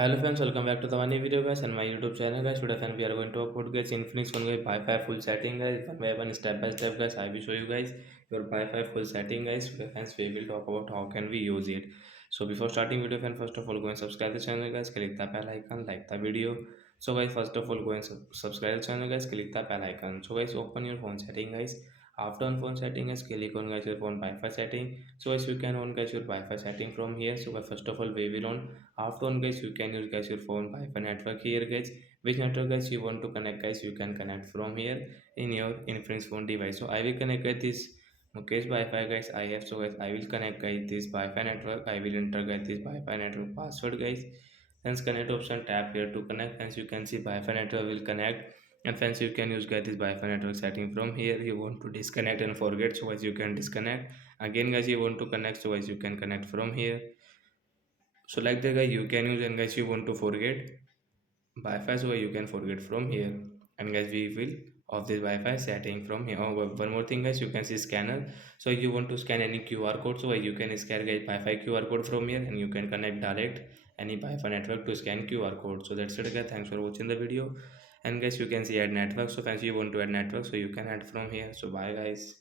Hello friends, welcome back to the one new video guys and my YouTube channel guys. Today friend we are going to talk about guys Infinix one guys Wi-Fi full setting guys, one by one step by step guys. I will show you guys your Wi-Fi full setting guys. Today friends we will talk about how can we use it. So before starting video friend, first of all go and subscribe the channel guys, click the bell icon, like the video. So guys first of all go and subscribe the channel guys, click the bell icon. So guys open your phone setting guys. After on phone setting guys, click on guys your phone Wi-Fi setting. So guys you can on guys your Wi-Fi setting from here. So guys first of all we will on. After on guys you can use guys your phone Wi-Fi network here guys. Which network guys you want to connect guys, you can connect from here in your Infinix phone device. So I will connect with this Mukesh Wi-Fi guys I have. So guys I will connect guys this Wi-Fi network. I will enter guys this Wi-Fi network password guys. Hence connect option, tap here to connect. Hence you can see Wi-Fi network will connect. And friends you can use guys this Wi-Fi network setting from here. You want to disconnect and forget, so guys you can disconnect. Again guys you want to connect, so guys you can connect from here. So like the guy you can use, and guys you want to forget Wi-Fi, so you can forget from here. And guys we will off this Wi-Fi setting from here. Oh, one more thing guys, you can see scanner. So you want to scan any QR code, so you can scan guys Wi-Fi QR code from here, and you can connect direct any Wi-Fi network to scan QR code. So that's it guys, thanks for watching the video. And guys you can see add network. So fancy you want to add network, so you can add from here. So bye guys.